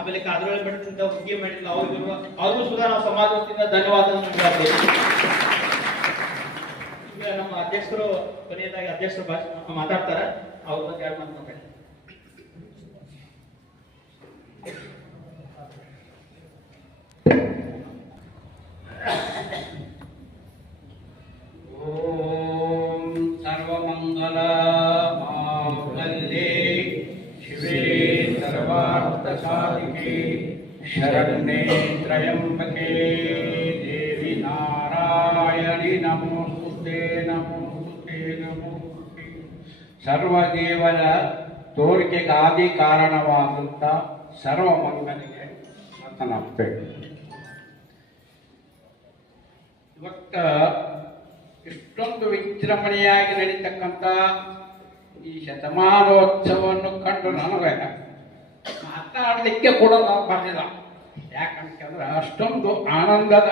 ಆಮೇಲೆ ಕಾದ್ರೋಳಿ ಮಠದಿಂದ ಹುಗ್ಗಿ ಮಾಡಿದ್ರು ಅವ್ರಿಗೂ ಅವ್ರಿಗೂ ಸುಧಾ ನಾವು ಸಮಾಜ ವತಿಯಿಂದ ಧನ್ಯವಾದ ಈಗ ನಮ್ಮ ಅಧ್ಯಕ್ಷರು, ಕೊನೆಯದಾಗಿ ಅಧ್ಯಕ್ಷರು ಭಾಷಣ ಮಾತಾಡ್ತಾರೆ. ಅವ್ರ ಬಗ್ಗೆ ಯಾರು ಮಾತಾಡ್ತಾರೆ? ಮಾತಾಡಿ प्रसादिके शरण्ये त्र्यम्बके ದೇವಿ नारायणि नमोऽस्तु ते नमोऽस्तु ते नमोस्तुते ಸರ್ವದೇವರ ತೋರಿಕೆಗಾದಿ ಕಾರಣವಾದಂಥ ಸರ್ವಮಂಗನಿಗೆ ಮಾತನಾಡ್ತೇವೆ ಇವತ್ತ ಇಷ್ಟೊಂದು ವಿಜೃಂಭಣೆಯಾಗಿ ನಡೀತಕ್ಕಂಥ ಈ ಶತಮಾನೋತ್ಸವವನ್ನು ಕಂಡು ನನಗೆ ಮಾತಾಡಲಿಕ್ಕೆ ಕೂಡ ನಾವು ಬರಲಿಲ್ಲ ಯಾಕಂತಂದ್ರೆ ಅಷ್ಟೊಂದು ಆನಂದದ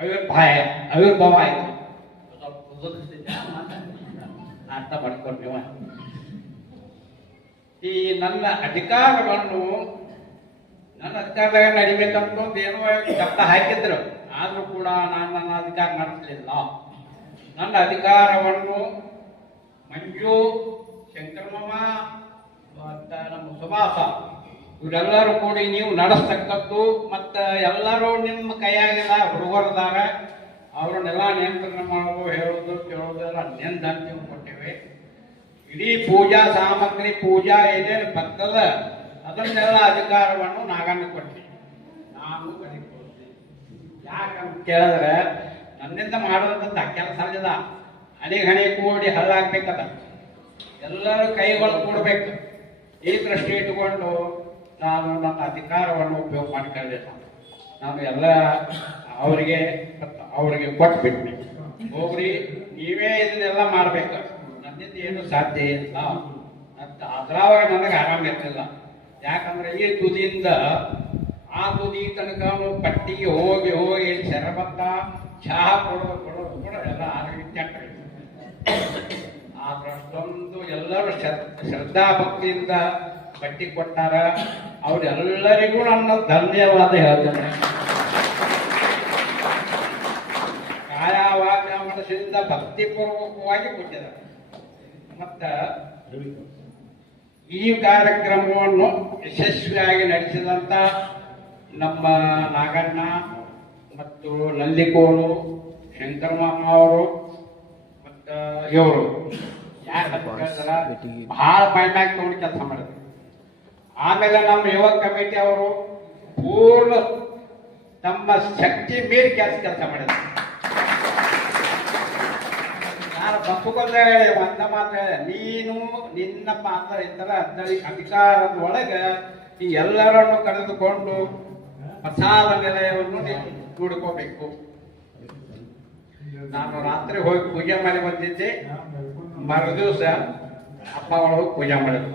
ಅವಿರ್ಭಾಯ ಅವಿರ್ಭಾವ ಆಯಿತು. ಅರ್ಥ ಮಾಡ್ಕೊಂಡ್ತೀವ ಈ ನನ್ನ ಅಧಿಕಾರವನ್ನು ನನ್ನ ಅಧಿಕಾರದಾಗ ನಡಿಬೇಕಂತ ಏನೋ ಶಬ್ದ ಹಾಕಿದ್ರು. ಆದರೂ ಕೂಡ ನಾನು ನನ್ನ ಅಧಿಕಾರ ನಡೆಸಲಿಲ್ಲ ನನ್ನ ಅಧಿಕಾರವನ್ನು ಮಂಜು ಶಂಕರಮ್ಮ ನಮ್ಮ ಸುಭಾಸ ಇವರೆಲ್ಲರೂ ಕೂಡಿ ನೀವು ನಡೆಸ್ತಕ್ಕದ್ದು ಮತ್ತು ಎಲ್ಲರೂ ನಿಮ್ಮ ಕೈಯಾಗೆಲ್ಲ ಹುಡುಗರದಾರ ಅವ್ರನ್ನೆಲ್ಲ ನಿಯಂತ್ರಣ ಮಾಡೋದು ಹೇಳೋದು ಕೇಳೋದು ಎಲ್ಲ ನೆಂದ ನೀವು ಕೊಟ್ಟಿವೆ. ಇಡೀ ಪೂಜಾ ಸಾಮಗ್ರಿ, ಪೂಜಾ ಏನೇನು ಬರ್ತದ. ಅದನ್ನೆಲ್ಲ ಅಧಿಕಾರವನ್ನು ನಾಗನ್ನು ಕೊಡ್ತೀವಿ ನಾನು ಕಲಿಕೊಡ್ತೀನಿ ಯಾಕಂತ ಕೇಳಿದ್ರೆ, ನನ್ನಿಂದ ಮಾಡೋದಂತ ಕೆಲಸ ಅಲ್ಲ ಹಣಿ ಹಣೆ ಕೂಡಿ ಹಲ್ಲಾಕ್ಬೇಕದ. ಎಲ್ಲರೂ ಕೈಗಳು ಕೂಡಬೇಕು. ಈ ದೃಷ್ಟಿ ಇಟ್ಟುಕೊಂಡು ನಾನು ನನ್ನ ಅಧಿಕಾರವನ್ನು ಉಪಯೋಗ ಮಾಡ್ಕೊಂಡೆ ನಾನು. ಎಲ್ಲ ಅವರಿಗೆ ಅವರಿಗೆ ಕೊಟ್ಬಿಟ್ನಿ ಹೋಗ್ರಿ, ನೀವೇ ಇದನ್ನೆಲ್ಲ ಮಾಡ್ಬೇಕು. ನನ್ನಿಂದ ಏನು ಸಾಧ್ಯ ಇಲ್ಲ. ಅಂತ ಅದ್ರಾವಾಗ ನನಗೆ ಆರಾಮ ಇರ್ತಿಲ್ಲ ಯಾಕಂದ್ರೆ ಈ ತುದಿಯಿಂದ ಆ ತುದಿ ತನಕ ಪಟ್ಟಿಗೆ ಹೋಗಿ ಹೋಗಿ ಶರಬತ್ತ, ಚಹಾ ಕೊಡೋ ಕೊಡೋದು ಕೂಡ ಎಲ್ಲ ಆರೋಗ್ಯ ಆದ್ರೆ ಅಷ್ಟೊಂದು ಎಲ್ಲರೂ ಶ್ರ- ಶ್ರದ್ಧಾ ಭಕ್ತಿಯಿಂದ ಬಟ್ಟಿ ಕೊಟ್ಟಾರ. ಅವ್ರೆಲ್ಲರಿಗೂ ನನ್ನ ಧನ್ಯವಾದ ಹೇಳ್ತೇನೆ. ಕಾಯ ವಾಚ ಮನಸ್ಸಿನಿಂದ ಭಕ್ತಿಪೂರ್ವಕವಾಗಿ ಕೊಟ್ಟಿದ್ದಾರೆ. ಮತ್ತ ಈ ಕಾರ್ಯಕ್ರಮವನ್ನು ಯಶಸ್ವಿಯಾಗಿ ನಡೆಸಿದಂತ ನಮ್ಮ ನಾಗಣ್ಣ ಮತ್ತು ನಂದಿಕೋರು ಶಂಕರಮಾಮ ಅವರು ಮತ್ತು ಇವರು. ಭಾಳ ಬಹಳ ಆಗಿ ತಗೊಂಡು ಕೆಲಸ ಮಾಡಿದ್ರು. ಆಮೇಲೆ ನಮ್ಮ ಯುವ ಕಮಿಟಿ ಅವರು ಪೂರ್ಣ ತಮ್ಮ ಶಕ್ತಿ ಮೀರಿ ಕೆಲಸ ಕೆಲಸ ಮಾಡಿದ್ರು. ನಾನು ತಪ್ಪುಕೊಂಡೆ ಒಂದ ಮಾತ್ರ ನೀನು ನಿನ್ನ ಪಾತ್ರ ಇತರ ಅಧಿಕಾರದ ಒಳಗೆ ಈ ಎಲ್ಲರನ್ನು ಕರೆದುಕೊಂಡು ಪ್ರಸಾದ ನಿಲಯವನ್ನು ನೀನು ನೋಡ್ಕೋಬೇಕು ನಾನು ರಾತ್ರಿ ಹೋಗಿ ಪೂಜೆ ಮಾಡಿ ಬಂದಿದ್ದೆ. ಮರುದಿವಸ ಅಪ್ಪ ಒಳಗೆ ಪೂಜೆ ಮಾಡಿದ್ರು.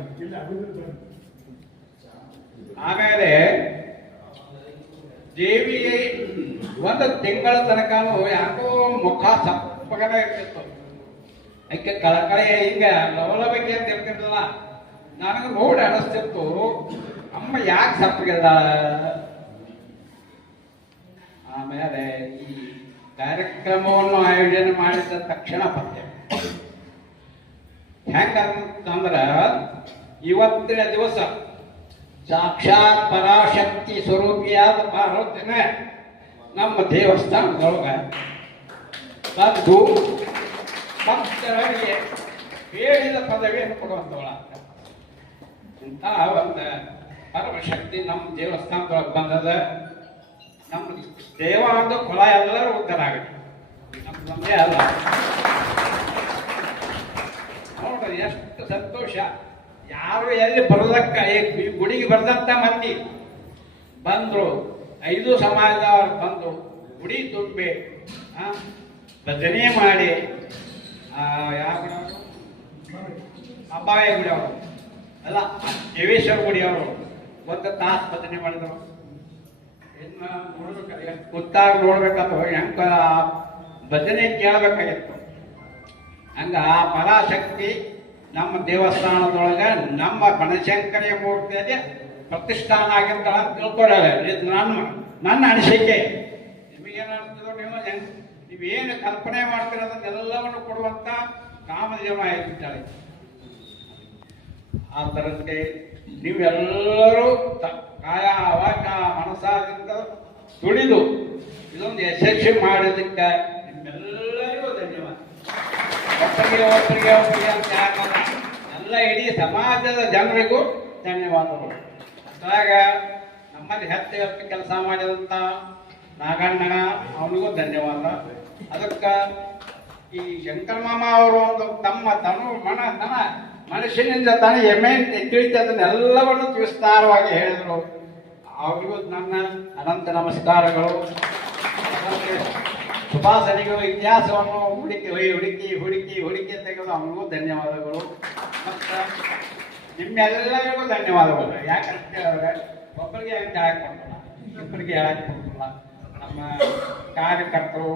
ಆಮೇಲೆ ದೇವಿಗೆ ಒಂದು ತಿಂಗಳ ತನಕ ಯಾಕೋ ಮುಖ ಸಪ್ಪಗನ ಇರ್ತಿತ್ತು. ಅದಕ್ಕೆ ಕಳಕಳಿ ಹಿಂಗ ಲವಲವಿಕೆ ಅಂತ ಇರ್ತಿರ್ಲಿಲ್ಲ ನನಗೆ ನೋಡಿ ಅನಿಸ್ತಿತ್ತು, ಅಮ್ಮ ಯಾಕೆ ಸಪ್ಪಗಿಲ್ಲ ಆಮೇಲೆ ಈ ಕಾರ್ಯಕ್ರಮವನ್ನು ಆಯೋಜನೆ ಮಾಡಿದ ತಕ್ಷಣ ಪತ್ತೆ. ಹೆಂಗಂತಂದ್ರ, ಇವತ್ತಿನ ದಿವಸ ಸಾಕ್ಷಾತ್ ಪರಾಶಕ್ತಿ ಸ್ವರೂಪಿಯಾದ ಪಾರ್ವತಿನ ನಮ್ಮ ದೇವಸ್ಥಾನದೊಳಗೆ ಬಂದು ಭಕ್ತರಿಗೆ ಹೇಳಿದ ಪದವಿಯನ್ನು ಕೊಡುವಂಥವಳ ಇಂತಹ ಒಂದು ಪರಮಶಕ್ತಿ ನಮ್ಮ ದೇವಸ್ಥಾನದೊಳಗೆ ಬಂದದ. ನಮ್ಮ ದೇವ ಅಂದು ಕೊಳ ಎಲ್ಲರೂ ಉದ್ಧಾರ ಆಗುತ್ತೆ ನಮ್ಮ ನಮ್ಮದೇ ಅಲ್ಲ. ನೋಡ್ರಿ, ಎಷ್ಟು ಸಂತೋಷ. ಯಾರು ಎಲ್ಲಿ ಬರೋದಕ್ಕ ಗುಡಿಗೆ ಬರ್ದಂತ ಮಂದಿ. ಬಂದ್ರು, ಐದು ಸಮಾಜದವರು ಬಂದು ಗುಡಿ ತುಂಬಿ ಭಜನೆ ಮಾಡಿ ಯಾವ ಅಬ್ಬಾಯ ಗುಡಿ ಅವರು. ಅಲ್ಲ, ದೇವೇಶ್ವರ ಗುಡಿ ಅವರು. ಒಂದು ತಾಸು ಭಜನೆ ಮಾಡಿದ್ರು. ಇನ್ನ ನೋಡ್ಬೇಕಾದ್ರೆ ಎಷ್ಟು ನೋಡ್ಬೇಕಂತ ನೋಡ್ಬೇಕಾದ್ರೆ ಹೆಂಗ ಭಜನೆ ಕೇಳಬೇಕಾಗಿತ್ತು. ಹಂಗ ಆ ಪರಾಶಕ್ತಿ ನಮ್ಮ ದೇವಸ್ಥಾನದೊಳಗೆ ನಮ್ಮ ಬನಶಂಕರಿಯ ಮೂರ್ತಿಯಲ್ಲಿ ಪ್ರತಿಷ್ಠಾನ ಆಗಿರ್ತಾಳ ಅಂತ ತಿಳ್ಕೊಳ್ಳಲ್ಲ ಇದು ನನ್ನ ನನ್ನ ಅನಿಸಿಕೆ. ನಿಮಗೇನು ಅನಿಸ್ತದೋ ನೀವು ನೀವೇನು ಕಲ್ಪನೆ ಮಾಡ್ತೀರ ಅದನ್ನೆಲ್ಲವನ್ನು ಕೊಡುವಂತ ಕಾಮದೇವ ಆಗಿರ್ತಾಳೆ ಆ ಥರಕ್ಕೆ ನೀವೆಲ್ಲರೂ ಕಾಯ ವಾಚ ಮನಸ್ಸಾದಿಂದ ದುಡಿದು ಇದೊಂದು ಯಶಸ್ವಿ ಧನ್ಯವಾದ ಒಬ್ಬರಿಗೆ ಒಬ್ಬರಿಗೆ ಅಂತ ಯಾರು ಎಲ್ಲ ಇಡೀ ಸಮಾಜದ ಜನರಿಗೂ ಧನ್ಯವಾದಗಳು. ಅದ್ರಾಗ ನಮ್ಮಲ್ಲಿ ಹೆಚ್ಚು ಹೆಚ್ಚು ಕೆಲಸ ಮಾಡಿದಂಥ ನಾಗಣ್ಣನ ಅವನಿಗೂ ಧನ್ಯವಾದ. ಅದಕ್ಕೆ ಈ ಶಂಕರ ಮಾಮ ಅವರು ಒಂದು ತಮ್ಮ ತನು ಮನ, ತನ ಮನುಷ್ಯನಿಂದ ತನ ಎಮ್ಮೆ ತಿಳಿತು ಅದನ್ನೆಲ್ಲವನ್ನು ವಿಸ್ತಾರವಾಗಿ ಹೇಳಿದರು. ಅವರಿಗೂ ನನ್ನ ಅನಂತ ನಮಸ್ಕಾರಗಳು. ಸುಭಾಸನಿಗೂ ಇತಿಹಾಸವನ್ನು ಹುಡುಕಿ ಹುಡುಕಿ ಹುಡುಕಿ ಹುಡುಕಿ ತೆಗೆದು ಅವನಿಗೂ ಧನ್ಯವಾದಗಳು. ಮತ್ತು ನಿಮ್ಮೆಲ್ಲರಿಗೂ ಧನ್ಯವಾದಗಳು. ಯಾಕಂತ ಹೇಳಿದ್ರೆ ಒಬ್ಬರಿಗೆ ಅಂತ ಹೇಳಕ್ ಕೊಟ್ಟಿಲ್ಲ ಇಬ್ಬರಿಗೆ ಹೇಳಕ್ ಕೊಟ್ಟಿಲ್ಲ. ನಮ್ಮ ಕಾರ್ಯಕರ್ತರು,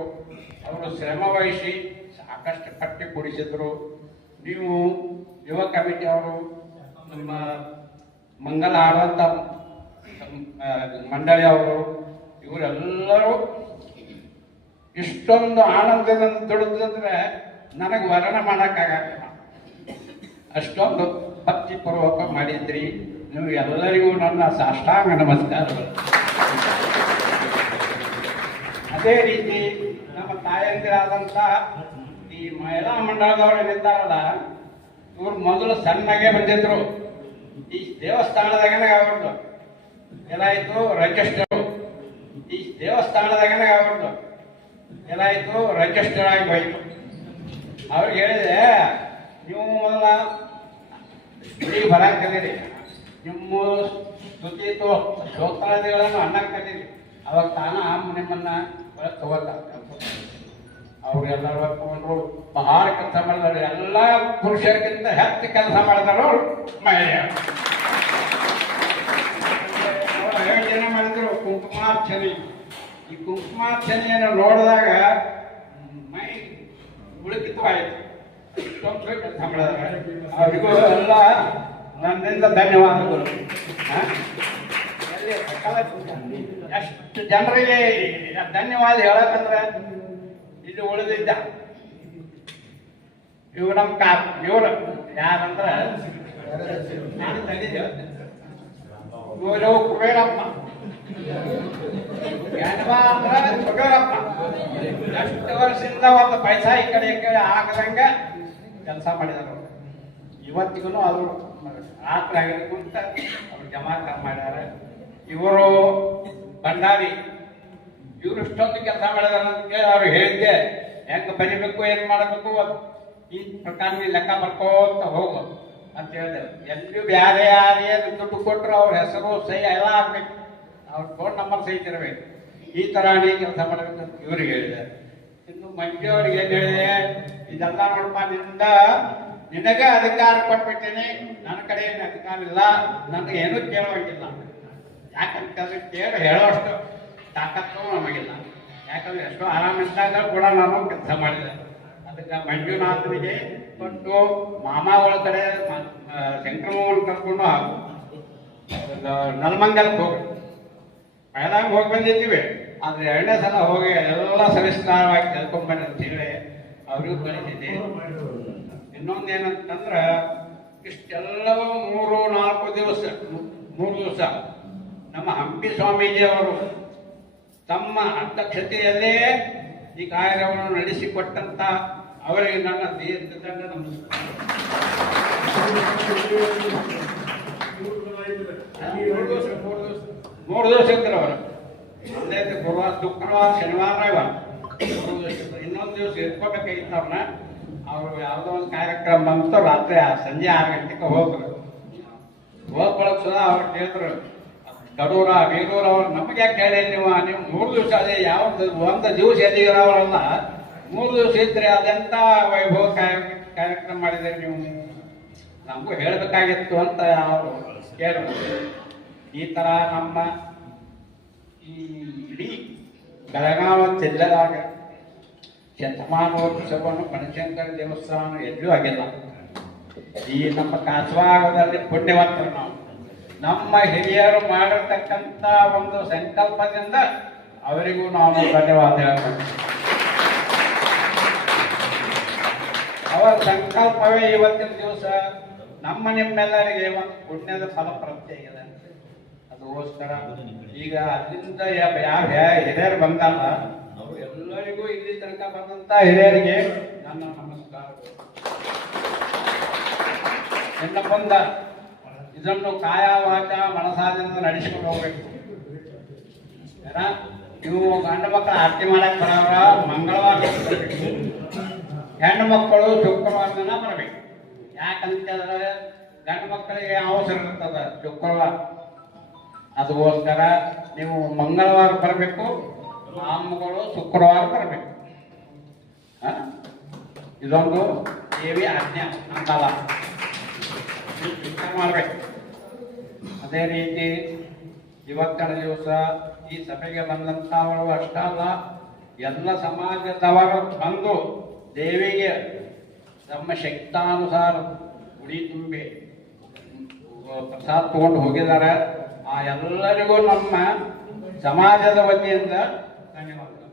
ಅವರು ಶ್ರಮ ವಹಿಸಿ ಸಾಕಷ್ಟು ಪಟ್ಟಿ ಕೊಡಿಸಿದ್ರು. ನೀವು ಯುವ ಕಮಿಟಿ ಅವರು ನಮ್ಮ ಮಂಗಲ ಆಡುವಂಥ ಮಂಡಳಿಯವರು ಇವರೆಲ್ಲರೂ ಇಷ್ಟೊಂದು ಆನಂದದಿಂದ ದುಡಿದ್ರೆ ನನಗೆ ವರ್ಣ ಮಾಡೋಕ್ಕಾಗಲ್ಲ. ಅಷ್ಟೊಂದು ಭಕ್ತಿಪೂರ್ವಕ ಮಾಡಿದ್ರಿ. ನೀವು ಎಲ್ಲರಿಗೂ ನನ್ನ ಸಾಷ್ಟಾಂಗ ನಮಸ್ಕಾರ ಅದೇ ರೀತಿ ನಮ್ಮ ತಾಯಂದಿರಾದಂಥ ಈ ಮಹಿಳಾ ಮಂಡಳದವರೇನಿದ್ದಾರಲ್ಲ ಇವ್ರು ಮೊದಲು ಸಣ್ಣಗೆ ಬಂದಿದ್ರು. ಈ ದೇವಸ್ಥಾನದಾಗನೇ ಆಗ್ಬಿಟ್ಟು ಏನಾಯ್ತು? ರಜಿಸ್ಟರು ಈ ದೇವಸ್ಥಾನದಾಗನೇ ಆಗ್ಬಿಟ್ಟು ಏನಾಯ್ತು ರಿಜಿಸ್ಟರ್ ಆಗಿ ಹೋಯ್ತು ಅವ್ರಿಗೆ ಹೇಳಿದೆ ನೀವು ಮೊದಲ ಬರಕ್ ಕಲೀರಿ ನಿಮ್ಮ ಸ್ತುತಿ ಸ್ತೋತ್ರಾದಿಗಳನ್ನು ಅನ್ನಕ್ಕೆ ಕಲೀರಿ ಅವಾಗ ತಾನ ನಿಮ್ಮನ್ನ ತಗೋತ ತಗೋತಾರೆ ಅವ್ರೆಲ್ಲರೂ ತಗೊಂಡ್ರು ಬಹಳ ಕೆಲಸ ಮಾಡಿದಾರೆ ಎಲ್ಲ ಪುರುಷರಿಗಿಂತ ಹೆಚ್ಚು ಕೆಲಸ ಮಾಡಿದಾರು ಮಹಿಳೆಯರು. ಏಳು ಮಾಡಿದ್ರು, ಕುಂಕುಮಾರ್ಚನೆ. ಈ ಕುಂಕುಮಾರ್ಚನೆಯನ್ನು ನೋಡಿದಾಗ ಮೈ ಉಳುಕಿತವಾಯಿತು. ಕೆಲಸ ಮಾಡಿದಾರೆ ಅವರಿಗೂ ಎಲ್ಲ ನನ್ನಿಂದ ಧನ್ಯವಾದಗಳು. ಎಷ್ಟು ಜನರಿಗೆ ಧನ್ಯವಾದ ಹೇಳಕಂದ್ರೆ ಇಲ್ಲಿ ಉಳಿದಿದ್ದ. ಇವ್ ನಮ್ಮ ಕಾ ಇವ್ರು. ಯಾರಂದ್ರ. ಇವರು ಕುಬೇರಪ್ಪ. ಕುಬೇರಪ್ಪ ಎಷ್ಟು ವರ್ಷದಿಂದ ಒಂದು ಪೈಸಾ ಈ ಕಡೆ ಈ ಕಡೆ ಆಗದಂಗ ಕೆಲಸ ಮಾಡಿದಾರ ಇವತ್ತಿಗೂ ಅವರು ರಾತ್ರಿ ಆಗಿರ್ಕೊಂತ ಅವ್ರು ಜಮಾತ ಮಾಡ್ಯಾರ. ಇವರು ಭಂಡಾರಿ. ಇವ್ರು ಇಷ್ಟೊಂದು ಕೆಲಸ ಮಾಡಿದಾರ ಅಂತ ಅವ್ರು ಹೇಳಿದ್ದೆ, ಹೆಂಗ್ ಬರಿಬೇಕು, ಏನ್ ಮಾಡಬೇಕು, ಈ ಪ್ರಕಾರ ಲೆಕ್ಕ ಬರ್ಕೋತ ಹೋಗು ಅಂತ ಹೇಳಿದೆ ಎಲ್ಲಿ ಬ್ಯಾರೆ ಯಾರೇ ದುಡ್ಡು ಕೊಟ್ಟರು ಅವ್ರ ಹೆಸರು, ಸಹಿ ಎಲ್ಲ ಆಗ್ಬೇಕು ಅವ್ರ ಫೋನ್ ನಂಬರ್ ಸಹಿತ ಇರಬೇಕು. ಈ ನೀ ಕೆಲಸ ಮಾಡಬೇಕು ಅಂತ ಇವ್ರಿಗೆ ಹೇಳಿದೆ ಇನ್ನು ಮಂಜು ಅವ್ರಿಗೆ ಏನ್ ಹೇಳಿದೆ? ಇದೆಲ್ಲ ನೋಡಪ್ಪ, ನಿಂದ ನಿನಗೆ ಅಧಿಕಾರ ಕೊಟ್ಬಿಟ್ಟೇನೆ. ನನ್ನ ಕಡೆ ಏನು ಅಧಿಕಾರ ಇಲ್ಲ. ನನಗೆ ಏನೂ ಕೇಳುವಂಗಿಲ್ಲ ಯಾಕಂತಂದ್ರೆ ಕೇಳಿ, ಹೇಳೋಷ್ಟು ತಾಕತ್ತು ನಮಗಿಲ್ಲ. ಯಾಕಂದ್ರೆ ಎಷ್ಟೋ ಆರಾಮಿದ್ದಾಗ ಕೂಡ ನಾನು ಕೆಲಸ ಮಾಡಿದೆ. ಅದಕ್ಕೆ ಮಂಜುನಾಥನಿಗೆ ಕೊಟ್ಟು ಮಾಮ ಅವಳ ಕಡೆ ಶಂಕರಮೋಹನ್ ಕರ್ಕೊಂಡು ನಲ್ಮಂಗಲಕ್ಕೆ ಹೋಗಿ. ಮೈಲಾಂಗ್ ಹೋಗಿ ಬಂದಿದ್ದೀವಿ. ಆದ್ರೆ ಎರಡನೇ ಸಲ ಹೋಗಿ ಎಲ್ಲ ಸವಿಸ್ತಾರವಾಗಿ ತಿಳ್ಕೊಂಡ್ ಅಂತೇಳಿ ಅವ್ರಿಗೂ ಕಲಿತಿದ್ದೆ ಇನ್ನೊಂದು ಏನಂತಂದ್ರ ಇಷ್ಟೆಲ್ಲವೂ ಮೂರು, ನಾಲ್ಕು ದಿವಸ ಮೂರು ದಿವಸ ನಮ್ಮ ಹಂಪಿ ಸ್ವಾಮೀಜಿ ಅವರು ತಮ್ಮ ಅಧ್ಯಕ್ಷತೆಯಲ್ಲೇ ಈ ಕಾರ್ಯವನ್ನು ನಡೆಸಿಕೊಟ್ಟಂತ ಅವರಿಗೆ ನನ್ನ ದೀರ್ಘದಂಡ ನಮಸ್ಕಾರ. ಮೂರು ದಿವಸ ಇದ್ರು ಅವರು. ಒಂದೇ ಗುರುವಾರ, ಶುಕ್ರವಾರ, ಶನಿವಾರ ಮೂರು ದಿವಸ. ಇನ್ನೊಂದು ದಿವಸ ಇಟ್ಕೋಬೇಕಾಗಿತ್ತು ಅವ್ರನ್ನ ಅವರು ಯಾವುದೋ ಒಂದು ಕಾರ್ಯಕ್ರಮ ಬಂತು, ರಾತ್ರಿ ಸಂಜೆ ಆರು ಗಂಟೆಗೆ ಹೋದ್ರು. ಹೋಗ್ಕೊಳಕ್ ಸುಧಾ ಅವ್ರು ಕೇಳಿದ್ರು, ಕಡೂರ ಬೀರೂರ ಅವ್ರು ನಮಗೆ ಯಾಕೆ ಹೇಳಿ ನೀವು? ನೀವು ಮೂರು ದಿವಸ ಅದೇ ಯಾವ ಒಂದು ದಿವಸ ಎಲ್ಲಿರೋರಲ್ಲ ಮೂರು ದಿವಸ ಇದ್ರೆ ಅದೆಂತ ವೈಭವ ಕಾರ್ಯಕ್ರಮ ಮಾಡಿದ್ರೆ ನೀವು? ನಮಗೂ ಹೇಳಬೇಕಾಗಿತ್ತು ಅಂತ ಅವರು ಕೇಳಿದ್ರು. ಈ ತರ ನಮ್ಮ ಈ ಇಡೀ ಬೆಳಗಾವ ಜಿಲ್ಲೆದಾಗ ಶತಮಾನೋತ್ಸವವನ್ನು ಬನಶಂಕರ ದೇವಸ್ಥಾನ ಎಲ್ಲೂ ಆಗಿಲ್ಲ. ಈ ನಮ್ಮ ಕಾಸವಾಗದಲ್ಲಿ ಪುಣ್ಯವಂತರು ನಾವು. ನಮ್ಮ ಹಿರಿಯರು ಮಾಡಿರ್ತಕ್ಕಂಥ ಒಂದು ಸಂಕಲ್ಪದಿಂದ ಅವರಿಗೂ ನಾವು ಧನ್ಯವಾದ ಹೇಳ್ತೇವೆ. ಅವರ ಸಂಕಲ್ಪವೇ ಇವತ್ತಿನ ದಿವಸ ನಮ್ಮ ನಿಮ್ಮೆಲ್ಲರಿಗೆ ಒಂದು ಪುಣ್ಯದ ಫಲಪ್ರಾಪ್ತಿ ಆಗಿದೆ ಅದಕ್ಕೋಸ್ಕರ ಈಗ ಅಲ್ಲಿಂದ ಯಾವ ಹಿರಿಯರು ಅವರು ಎಲ್ಲರಿಗೂ ಇಲ್ಲಿ ತನಕ ಬಂದಂತ ಹಿರಿಯರಿಗೆ ನನ್ನ ನಮಸ್ಕಾರಗಳು ನನ್ನ ಬಂದ ಇದನ್ನು ಕಾಯ ವಾಚ ಮನಸಾದಿಂದ ನಡೆಸಿಕೊಂಡು ಹೋಗ್ಬೇಕು. ಏನ? ನೀವು ಗಂಡು ಮಕ್ಕಳು ಆರತಿ ಮಾಡಕ್ ಬರೋರ ಮಂಗಳವಾರ. ಹೆಣ್ಣು ಮಕ್ಕಳು ಶುಕ್ರವಾರ ದಿನ ಬರಬೇಕು. ಯಾಕಂತಂದ್ರೆ ಗಂಡು ಮಕ್ಕಳಿಗೆ ಅವಸರ ಇರ್ತದ ಶುಕ್ರವಾರ. ಅದಕ್ಕೋಸ್ಕರ ನೀವು ಮಂಗಳವಾರ ಬರಬೇಕು ನಾಮಗಳು ಶುಕ್ರವಾರ ಬರಬೇಕು? ಇದೊಂದು ದೇವಿ ಆಜ್ಞೆ ಅಂತಲ್ಲ ಮಾಡಬೇಕು. ಅದೇ ರೀತಿ ಇವತ್ತಿನ ದಿವಸ ಈ ಸಭೆಗೆ ಬಂದಂಥವರು ಅಷ್ಟಲ್ಲ ಎಲ್ಲ ಸಮಾಜದವರು ಬಂದು ದೇವಿಗೆ ತಮ್ಮ ಶಕ್ತಾನುಸಾರ ಉಡಿ ತುಂಬಿ, ಪ್ರಸಾದ ತಗೊಂಡು ಹೋಗಿದ್ದಾರೆ. ಆ ಎಲ್ಲರಿಗೂ ನಮ್ಮ ಸಮಾಜದ ವತಿಯಿಂದ ಧನ್ಯವಾದಗಳು.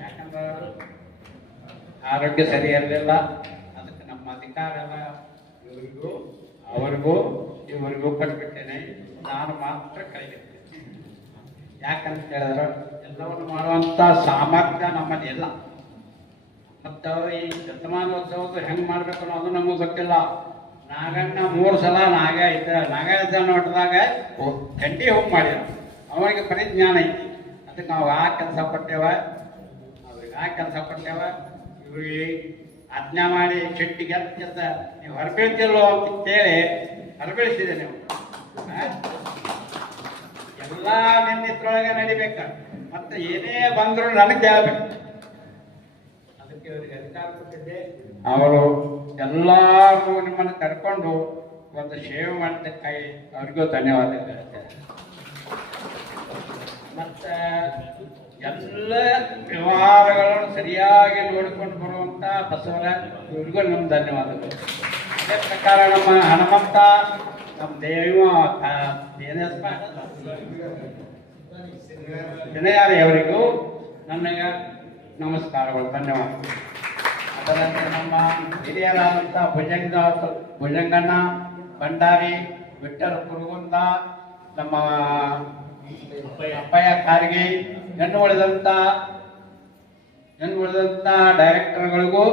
ಯಾಕಂದ್ರೆ ಆರೋಗ್ಯ ಸರಿ ಇರಲಿಲ್ಲ. ಅದಕ್ಕೆ ನಮ್ಮ ಅಧಿಕಾರ ಎಲ್ಲ ಇವರಿಗೂ, ಅವರಿಗೂ, ಇವರಿಗೂ ಕೊಟ್ಬಿಟ್ಟೇನೆ. ನಾನು ಮಾತ್ರ ಕೈಗೆ ಯಾಕಂತ ಹೇಳಿದ್ರೆ ಎಲ್ಲವನ್ನು ಮಾಡುವಂತ ಸಾಮರ್ಥ್ಯ ನಮ್ಮಲ್ಲಿ ಇಲ್ಲ. ಮತ್ತು ಈ ಶತಮಾನೋತ್ಸವದ್ದು ಹೆಂಗೆ ಮಾಡ್ಬೇಕು ಅನ್ನೋದು ನಮಗೆ ಗೊತ್ತಿಲ್ಲ. ನಾಗಣ್ಣ ಮೂರು ಸಲ ನಾಗ ಇದ್ದ ನಾಗ ಇದ್ದ ನೋಡಿದಾಗ ಗಂಟಿ ಹೋಗಿ ಮಾಡ್ಯಾರ ಅವನಿಗೆ ಪರಿಜ್ಞಾನ ಐತಿ. ಅದಕ್ಕೆ ನಾವು ಆ ಕೆಲಸ ಪಟ್ಟೇವ, ಅವ್ರಿಗೆ ಆ ಕೆಲಸ ಪಟ್ಟೇವ. ಇವ್ರಿಗೆ ಆಜ್ಞಾ ಮಾಡಿ ಚೆಟ್ಟಿಗೆ ಕೆಲಸ ನೀವು ಹೊರಬೀಳ್ತಿಲ್ಲೋ ಅಂತ ಕೇಳಿ ಹೊರಬೀಳಿಸಿದೆ ನೀವು? ಎಲ್ಲ ನಿನ್ನಿದ್ರೊಳಗೆ ನಡಿಬೇಕು. ಮತ್ತೆ ಏನೇ ಬಂದ್ರು ನನಗೆ ಕೇಳಬೇಕು ಅದಕ್ಕೆ ಅವರಿಗೆ ಅಧಿಕಾರ ಕೊಟ್ಟಿದ್ದೆ ಅವರು ಎಲ್ಲರೂ ನಿಮ್ಮನ್ನು ಕರ್ಕೊಂಡು ಒಂದು ಸೇವೆ ಮಾಡಿದ್ದಕ್ಕಾಗಿ ಅವ್ರಿಗೂ ಧನ್ಯವಾದ ಹೇಳ್ತೇನೆ. ಮತ್ತೆ ಎಲ್ಲ ವ್ಯವಹಾರಗಳನ್ನು ಸರಿಯಾಗಿ ನೋಡಿಕೊಂಡು ಬರುವಂತ ಬಸವರಾಜ್ ಇವ್ರಿಗೂ ನಮ್ಮ ಧನ್ಯವಾದಗಳು. ಅದೇ ಪ್ರಕಾರ ನಮ್ಮ ಹನುಮಂತ ನಮ್ಮ ದೇವ ದಿನಯಾರಿ ಅವರಿಗೂ ನನಗೆ ನಮಸ್ಕಾರಗಳು ಧನ್ಯವಾದಗಳು ಅದರಂತೆ ನಮ್ಮ ಹಿರಿಯರಾದಂಥ ಭುಜಂಗ ಭುಜಂಗಣ್ಣ, ಭಂಡಾರಿ, ವಿಠ್ಠಲ ಕುರುಗುಂದ, ನಮ್ಮ ಅಪ್ಪಯ್ಯ ಕಾರಿಗೆ ಹೆಣ್ಣು ಉಳಿದಂಥ ಹೆಣ್ಣು ಉಳಿದಂಥ ಡೈರೆಕ್ಟರ್ಗಳಿಗೂ,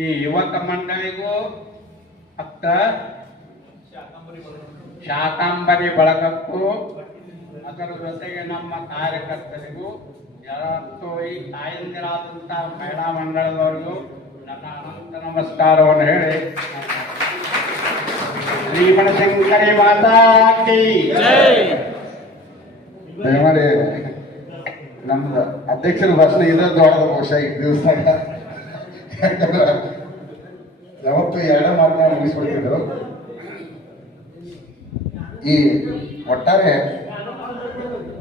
ಈ ಯುವಕ ಮಂಡಳಿಗೂ ಅಕ್ಕ ಶಾಕಾಂಬರಿ ಬಳಗಕ್ಕೂ, ಅದರ ಜೊತೆಗೆ ನಮ್ಮ ಕಾರ್ಯಕರ್ತರಿಗೂ ಯಾರತ್ತೂ ಈ ತಾಯಂದಿರಾದಂಥ ಮಹಿಳಾ ಮಂಡಳದವರಿಗೂ ನನ್ನ ಅನಂತ ನಮಸ್ಕಾರವನ್ನು ಹೇಳಿ. ಶ್ರೀ ಬನಶಂಕರಿ ಮಾತಾ ದಯಮಾಡಿ ನಮ್ದು ಅಧ್ಯಕ್ಷರ ಭಾಷಣ ಇದ್ರೆ ದೊಡ್ಡ ಬಹುಶಃ ಈ ದಿವಸ ಯಾವತ್ತು ಎರಡೇ ಮಾತನ್ನ ಮುಗಿಸ್ಬಿಡ್ತಿದ್ರು. ಈ ಒಟ್ಟಾರೆ